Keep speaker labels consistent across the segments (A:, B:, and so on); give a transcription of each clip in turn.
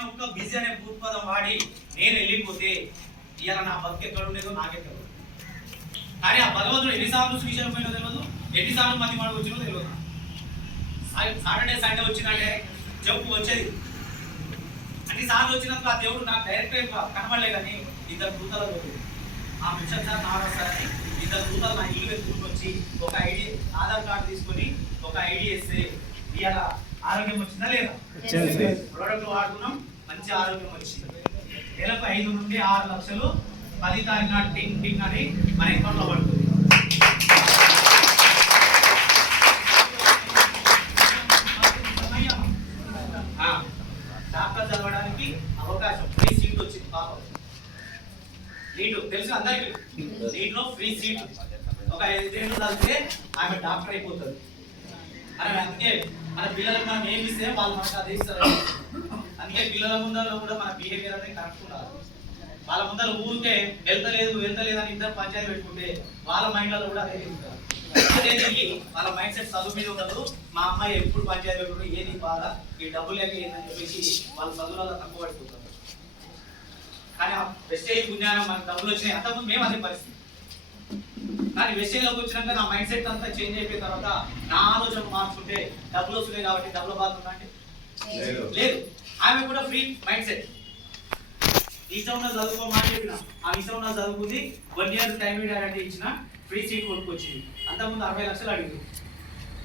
A: నేను ఒక్క బిజీ అనే భూపదం వాడి నేను వెళ్ళిపోతే ఇవాళ నా బతుకు ఎక్కడ ఉండేదో నాకే తెలియదు కానీ ఆ భగవంతుడు ఎన్నిసార్లు శ్రీశైలం పోయినో తెలియదు ఎన్నిసార్లు మంది మాట వచ్చినో తెలియదు సాటర్డే సండే వచ్చినట్టే చెప్పు వచ్చేది. అన్ని సార్లు వచ్చినప్పుడు ఆ దేవుడు నాకు డైరెక్ట్ కనబడలే కానీ ఇద్దరు దూతలు పోతుంది ఆ మిషన్ సార్ నా వస్తారని ఇద్దరు దూతలు నా ఇల్లు వెతుకుని వచ్చి ఒక ఐడి ఆధార్ కార్డు తీసుకొని ఒక ఐడి వేస్తే ఇవాళ ఆరోగ్యం వచ్చిందా లేదా. ప్రోడక్ట్ వాడుకున్నాం. మంచి ఆరోగ్యం వచ్చింది. నెలకు ఐదు నుండి ఆరు లక్షలు పది తారీఖున టింగ్ టింగ్ అని మన అకౌంట్లో పడుతుంది. డాక్టర్ చదవడానికి అవకాశం. ఫ్రీ సీట్ వచ్చింది పాపం. నీట్ తెలుసు అందరికి? నీట్లో ఫ్రీ సీట్. ఒక ఐదేళ్ళు చదివితే ఆమె డాక్టర్ అయిపోతుంది. అరే అందుకే మన పిల్లలకు మనం ఏమి ఇస్తే వాళ్ళు మనకు అది ఇస్తారు. అందుకే పిల్లల ముందర కూడా మన బిహేవియర్ అనేది కరెక్ట్ ఉండాలి. వాళ్ళ ముందర ఊరికే వెళ్తలేదు వెళ్తలేదు అని ఇద్దరు పంచాయతీ పెట్టుకుంటే వాళ్ళ మైండ్లలో కూడా అదే ఉంటారు వాళ్ళ మైండ్ సెట్ చదువు మీద ఉండదు మా అమ్మాయి ఎప్పుడు పంచాయతీ పెట్టుకుంటే ఏది బాధ? ఈ డబ్బులు లేక ఏందని చెప్పేసి వాళ్ళ చదువులలో తక్కువ పడిపోతారు. కానీ ఆ వెస్టేజ్ పుణ్యానం మనకు డబ్బులు వచ్చినాయి. అంతకుముందు మేము అదే పరిస్థితి. కానీ వెస్టేజ్లోకి వచ్చినాక నా మైండ్ సెట్ అంతా చేంజ్ అయిపోయిన తర్వాత నా ఆలోచన మార్చుకుంటే డబ్బులు వస్తున్నాయి కాబట్టి డబ్బులు బాధ ఉందా అంటే?
B: లేదు.
A: ఆమె కూడా ఫ్రీ మైండ్ సెట్ ఇష్టం ఉన్న చదువుకోమని చెప్పిన. ఆ ఇష్టం ఉన్న చదువుకుంది వన్ ఇయర్ టైం గ్యారంటీ ఇచ్చిన ఫ్రీ సీట్ కొనుక్కొచ్చింది. అంతకుముందు అరవై లక్షలు అడిగింది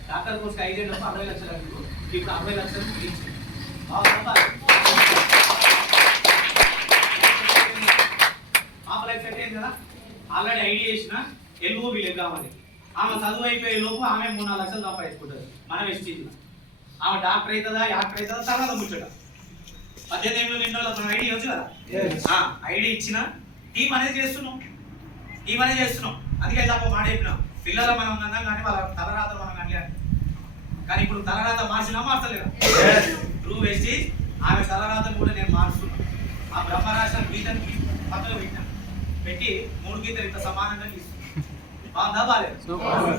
A: డాక్టర్ కోర్స్కి ఐదేళ్ళప్పుడు అరవై లక్షలు అడిగింది ఇప్పుడు అరవై లక్షలు ఫ్రీ ఇచ్చింది పాప. లైఫ్ సెట్ అయింది కదా? ఆల్రెడీ ఐడియా చేసిన ఎల్లుగు వీళ్ళు కావాలి. ఆమె చదువు అయిపోయే లోపు ఆమె మూడు నాలుగు లక్షలు సంపాదించుకుంటుంది. మనం ఎస్టీలో ఆమె డాక్టర్ అవుతుందా యాక్టర్ అవుతుందా తర్వాత ముచ్చట. పద్దెనిమిది నిన్న మన ఐడి వచ్చు కదా. ఐడి ఇచ్చిన టీం అనేది చేస్తున్నాం. టీం అనేది చేస్తున్నాం. అందుకే తప్ప మాట చెప్పినాం పిల్లల మనం ఉన్నాం కానీ వాళ్ళ తలరాత మనం కానీ కానీ ఇప్పుడు తలరాత మార్చినా మార్చలేదా. ట్రూ వేసి ఆమె తలరాతను కూడా నేను మారుస్తున్నాను ఆ బ్రహ్మరాశ గీతని పక్కన పెట్టాను. పెట్టి మూడు గీతలు ఇంత సమానంగా గీస్తున్నాను బాగుందా.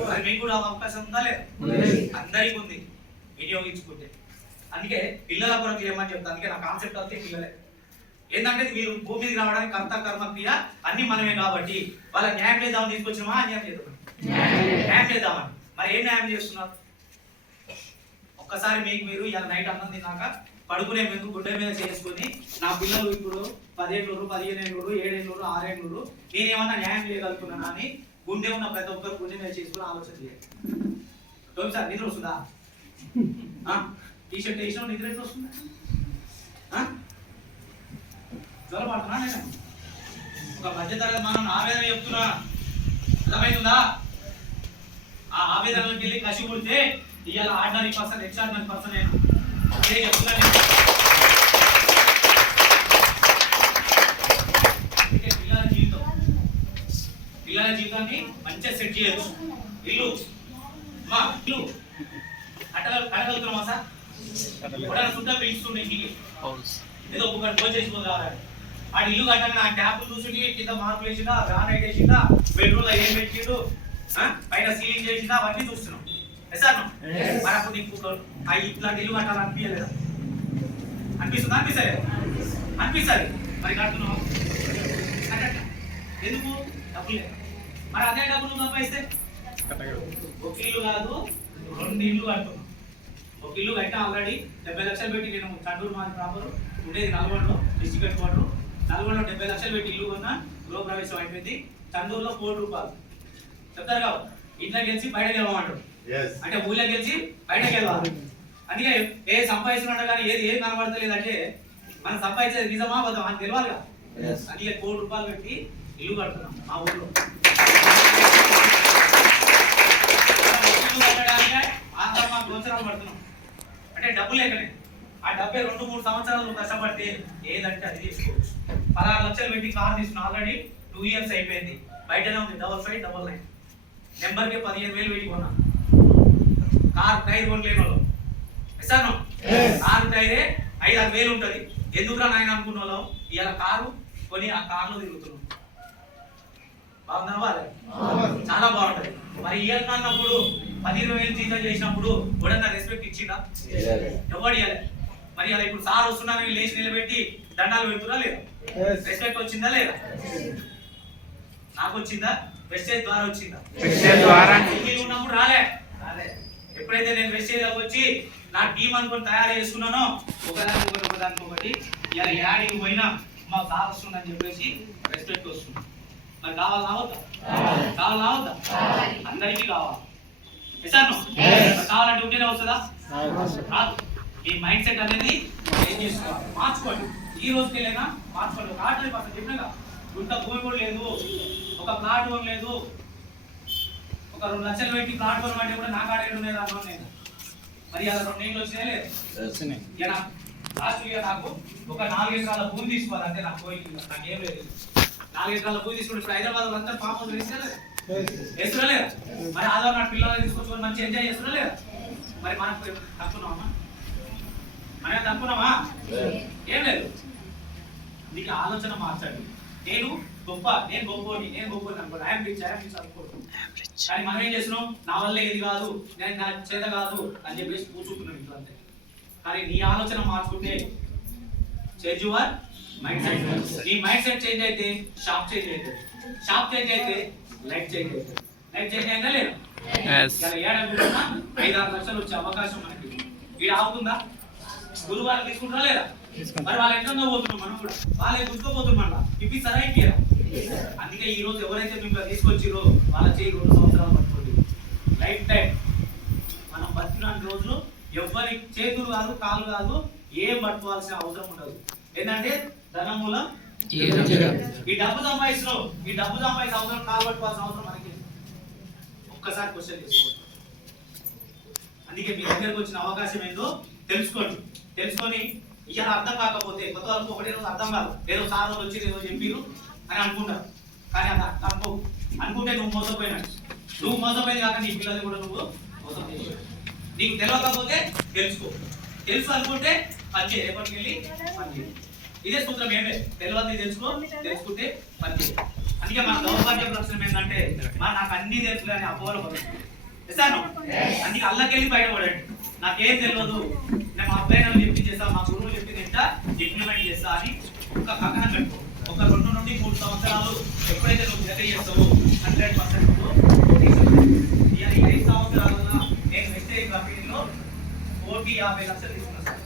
A: మరి మీకు కూడా అవకాశం ఉందా? లేదా. అందరికీ ఉంది. వినియోగించుకుంటే. అందుకే పిల్లల కొరకు చేయమని చెప్తాను అందుకే నా కాన్సెప్ట్ అంతే పిల్లలే. ఏంటంటే మీరు భూమి మీదకి రావడానికి కర్త కర్మ క్రియ అన్ని మనమే కాబట్టి వాళ్ళ న్యాయం చేద్దామని తీసుకొచ్చినామా అన్యాయం చేద్దాం న్యాయం చేద్దామని. మరి ఏం న్యాయం చేస్తున్నారు? ఒక్కసారి మీకు మీరు ఇలా నైట్ అన్నం తిన్నాక పడుకునే ముందు గుడ్డ మీద చేసుకుని నా పిల్లలు ఇప్పుడు పదిహేను పదిహేను ఏళ్ళు ఏడేళ్ళు ఆరేళ్ళు నేనేమన్నా న్యాయం చేయగలుగుతున్నానా అని గుండె ఉన్న ప్రతి ఒక్కరు గుండె మీద చేసుకుని ఆలోచన చేయాలి. సార్ నిద్ర వస్తుందా? టీ షర్ట్ వేసిన నిద్ర ఎట్లా వస్తుంది? ఆ? నేను? ఒక మధ్యతరగతి మనం ఆవేదన చెప్తున్నా. అర్థమవుతుందా ఆ ఆవేదనలోకి వెళ్ళి కసి పుడితే ఇవాళ ఆర్డినరీ పర్సన్ ఎక్స్ట్రాడినరీ పర్సన్ నేను. అదే చెప్తున్నా నేను. పిల్లల జీవితం. పిల్లల జీవితాన్ని మంచిగా సెట్ చేయొచ్చు. ఇల్లు. మా ఇల్లు. పిలుస్తుండే ఇంటికి. ఏదో ఒక రోజు చేసుకోదు కావాలి ఆ ఇల్లు కట్టాక ఆ ట్యాప్ చూసి కింద మార్పులు వేసిందా గ్రానైట్ వేసిందా బెడ్రూమ్లో ఏం పెట్టిండు ఆ? పైన సీలింగ్ చేసిందా అవన్నీ చూస్తున్నాం. సార్ అప్పుడు నీకు ఒక- ఆ ఇట్లాంటి ఇల్లు కట్టాలి అనిపించలేదా అనిపిస్తుందా? అనిపిస్తలేదు? అనిపిస్తుంది. మరి కడుతున్నావు? కట్టట్లా. ఎందుకు? డబ్బులు. మరి అదే డబ్బులు సంపాదిస్తే ఒక ఇల్లు కాదు రెండు ఇల్లు కడుతున్నాం ఒక ఇల్లు కట్టినా ఆల్రెడీ డెబ్బై లక్షలు పెట్టి నేను చండూరు మాది ప్రాపర్ ఉండేది నల్గొండలో డిస్ట్రిక్ట్ హెడ్ క్వార్టర్ నల్గొండలో డెబ్బై లక్షలు పెట్టి ఇల్లు కొన్నా గృహ ప్రవేశం అయిపోయింది. చండూరులో కోటి రూపాయలు. చెప్తారు కదా ఇంట్లో గెలిచి బయట గెలవమంటారు. అంటే ఊళ్ళో గెలిచి బయట గెలవాలి. అందుకే ఏ సంపాదిస్తున్నా కానీ ఏది ఏం కనబడతలేదు అంటే మనం సంపాదించేది నిజమా అబద్ధం అని తెలియాలిగా. అందుకే కోటి రూపాయలు పెట్టి ఇల్లు కడుతున్నాం మా ఊళ్ళో. ఇల్లు కట్టడానికే ఆధారం మాకు సంవత్సరాలు పడుతున్నాం. అంటే డబ్బు లేకనే. ఆ డబ్బే రెండు మూడు సంవత్సరాలు కష్టపడితే ఏదంటే అది తీసుకోవచ్చు. పదహారు లక్షలు పెట్టి కార్ తీసుకున్నా. ఆల్రెడీ టూ ఇయర్స్ అయిపోయింది. బయటనే ఉంది. డబల్ ఫైవ్ డబల్ నైన్ నెంబర్కి పదిహేను వేలు పెట్టి కొన్నా. కార్ టైర్ కొనలేని వాళ్ళు.
B: Yes.
A: కారు టైరే ఐదు ఆరు వేలు ఉంటుంది. ఎందుకురా నాయన అనుకున్న వాళ్ళం? ఇవాళ కారు కొని ఆ కారులో తిరుగుతున్నాం. బాగుంది. చాలా బాగుంటది. మరి ఇయర్ అన్నప్పుడు పది ఇరవై వేలు జీతం చేసినప్పుడు ఎవడన్నా రెస్పెక్ట్ ఇచ్చిందా. ఎవడు మరి అలా ఇప్పుడు సార్ వస్తున్నారని లేచి నిలబెట్టి దండాలు పెడుతున్నా లేదా? రెస్పెక్ట్ వచ్చిందా లేదా? నాకు వచ్చిందా? వెస్టేజ్ ద్వారా వచ్చిందా?
B: వెస్టేజ్ ద్వారా.
A: సింగిల్ ఉన్నప్పుడు రాలే. రాలే. ఎప్పుడైతే నేను వెస్టేజ్లోకి వచ్చి నా టీం అనుకొని తయారు చేసుకున్నానో ఒకదానికి ఒకటి ఒకదానికి ఒకటి ఇలా యాడికి పోయినా మా సార్ వస్తుందని చెప్పేసి రెస్పెక్ట్ వస్తుంది మరి కావాలి కావద్దా కావాలి. కావద్దా అందరికీ కావాలి. కావాలంటే ఉంటేనే వస్తుందా? రాదు మీ మైండ్ సెట్ అనేది చేసుకోవాలి? మార్చుకోండి. ఈ రోజుకి వెళ్ళినా మార్చుకోండి. ఒక ఆటలు పర్సెంట్ చెప్పినగా గుంట భూమి కూడా లేదు. ఒక ప్లాట్ కూడా లేదు. ఒక రెండు లక్షలు పెట్టి ప్లాట్ కొనం అంటే కూడా నాకు ఆడే ఉండేది అన్నాను నేను. మరి అలా రెండు నీళ్ళు వచ్చినాయి. లేదు లాస్ట్ ఇయర్ నాకు ఒక నాలుగు ఎకరాల భూమి తీసుకోవాలి. అంటే నాకు పోయి నాకేం లేదు. నాలుగు ఎకరాల భూమి తీసుకుంటే ఇప్పుడు హైదరాబాద్ అందరూ ఫామ్ హౌస్ వేస్తున్నా లేదా మరి ఆధార్ నాడు పిల్లలు తీసుకొచ్చుకొని మంచి ఎంజాయ్ చేస్తున్నా లేదా మరి మనకు తక్కున్నామా మనం తక్కున్నామా ఏం లేదు. నీకు ఆలోచన మార్చండి. నేను గొప్ప నేను గొప్పని నేను గొప్పని అనుకో ఐఎమ్ రిచ్ ఐఎమ్ రిచ్ కానీ మనం ఏం చేస్తున్నాం? నా వల్ల ఇది కాదు నేను నా చేత కాదు అని చెప్పేసి కూర్చుంటున్నాం ఇంట్లో అంతే. కానీ నీ ఆలోచన మార్చుకుంటే చేంజ్ యువర్ మైండ్ సెట్ నీ మైండ్ సెట్ చేంజ్ అయితే షాప్ చేంజ్ అవుతుంది షాప్ చేంజ్ అయితే అవుతుంది లైఫ్ చేంజ్ అయిందా లేదా. ఐదు ఆరు లక్షలు వచ్చే అవకాశం మనకి ఇది ఆగుతుందా గురువు వాళ్ళు తీసుకుంటారా లేదా? మరి వాళ్ళు ఎట్లా పోతున్నాం మనం కూడా. వాళ్ళే గుర్తుకోపోతున్నాం మళ్ళా. ఇప్పి సరైన అందుకే ఈ రోజు ఎవరైతే మిమ్మల్ని తీసుకొచ్చిరో వాళ్ళ చేయి రెండు సంవత్సరాలు పట్టుకోండి. Life time. మనం బతికిన రోజులు ఎవరి చేతులు కాదు కాళ్ళు కాదు ఏం పట్టుకోవాల్సిన అవసరం ఉండదు. ఏంటంటే ధనం మూలం ఈ డబ్బు సంపాదిస్తున్నావు ఈ డబ్బు సంపాదించిన అవసరం కాలు పట్టుకోవాల్సిన అవసరం మనకి ఒక్కసారి క్వశ్చన్ చేసుకోండి అందుకే మీ దగ్గరకు వచ్చిన అవకాశం ఏందో తెలుసుకోండి. తెలుసుకొని ఇవాళ అర్థం కాకపోతే కొత్త వరకు ఒకటే రోజు అర్థం కాదు. ఏదో సార్ వచ్చి ఏదో చెప్పిరు అని అనుకుంటారు. కానీ అది తప్పు అనుకుంటే నువ్వు మోసపోయినాడు నువ్వు మోసపోయింది కాక నీ పిల్లలు కూడా నువ్వు మోసం నీకు తెలియకపోతే తెలుసుకో. తెలుసు అనుకుంటే పని చేయి. రేపటికి వెళ్ళి పని చేయి. ఇదే సూత్రం ఏమే తెలియదు తెలుసుకో. తెలుసుకుంటే పని అందుకే మన దౌర్భాగ్య ప్రశ్న ఏంటంటే మా నాకు అన్ని తెలుసు కానీ అపోలో పడుతుంది ఇస్తాను అందుకే అల్లకెళ్ళి బయటపడండి. నాకేం తెలియదు నేను మా అబ్బాయి చెప్పి చేస్తా మా గురువులు చెప్పింది ఎంత ఇంప్లిమెంట్ చేస్తా అని ఒక కథనం పెట్టుకో. ఒక రెండు నుండి మూడు సంవత్సరాలు ఎప్పుడైతే నువ్వు జత చేస్తావో హండ్రెడ్ పర్సెంట్ ఐదు సంవత్సరాలలో నేను మెసేజ్ కంపెనీలో కోటి యాభై లక్షలు తీసుకున్నాను సార్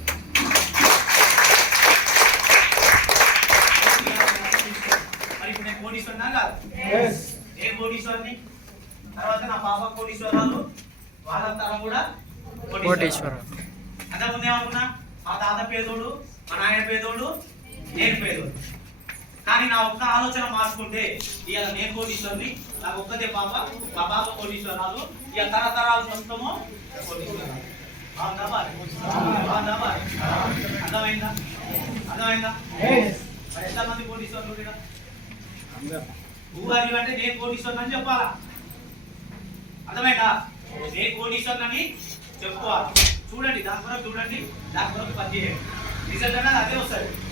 A: కోటి యాభై లక్షలు తీసుకున్నాను. మరి ఇప్పుడు నేను కోటీశ్వరునా కాదు ఏ కోటీశ్వరుని తర్వాత నా పాప కోటీశ్వరాలు వాళ్ళ తరం కూడా
B: కోటేశ్వరం
A: అంతకుముందు ఏమనుకున్నా? మా తాత పేదోడు మా నాయన పేదోడు నేను పేదోడు. కానీ నా ఒక్క ఆలోచన మార్చుకుంటే ఇవాళ నేను కోటీశ్వరుని నాకు ఒక్కదే పాప మా పాప కోటీశ్వరాలు ఇక తరతరాలు మొత్తము కోటీశ్వరాలు? అర్థమైందా? అర్థమైందా? మరి ఎంతమంది కోటీశ్వరులు ఊహాది అంటే నేను కోటీశ్వరుని అని చెప్పాలా? అర్థమైందా? నేను కోటీశ్వరుని అని చెప్పుకోవాలి? చూడండి దాని కొరకు చూడండి దాని కొరకు పని చేయండి రిజల్ట్ అనేది అదే వస్తుంది.